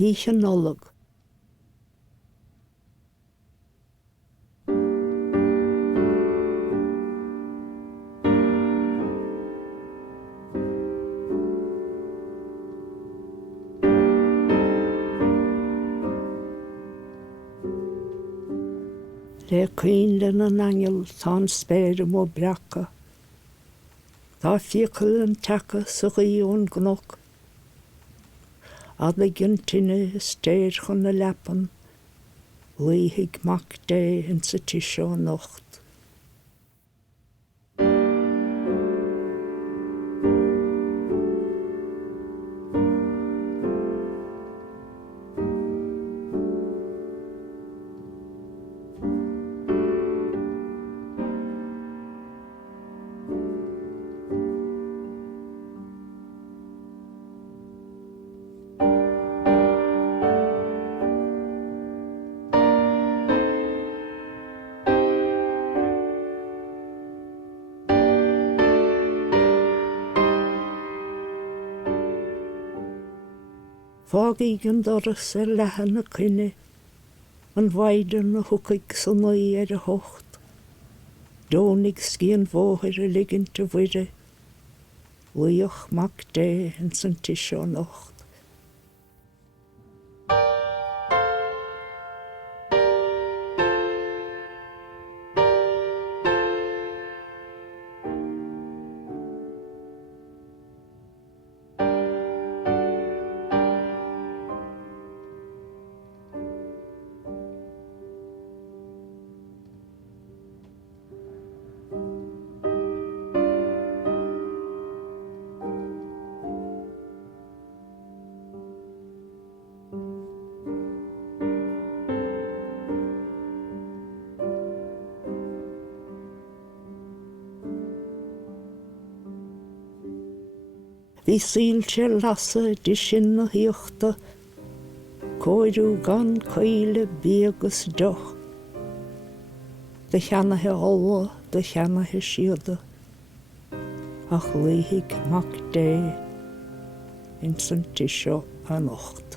Oíche Nollag. Ré cuinden an angel tá spéir mó breacha. Tá fiacail an teacha sa ghíón gnoch. Adla gintine stéir chun na lepan, Oíche Mhac dé in sa tSaoi nocht. Fágaí an doras lehan na cuine, an bhaidir na thucaig san naí a hocht. Dónig scían bhóthir a ligint a bhuire, Oíche Mhac dé in san tSaoi nocht. Bhí sílte lasa di sin na híochta, cóirú gan caoile bíagus doch. De cheannathe olha, de cheannathe siada, ach Oíche Mhac dé in san tSaoi a nocht.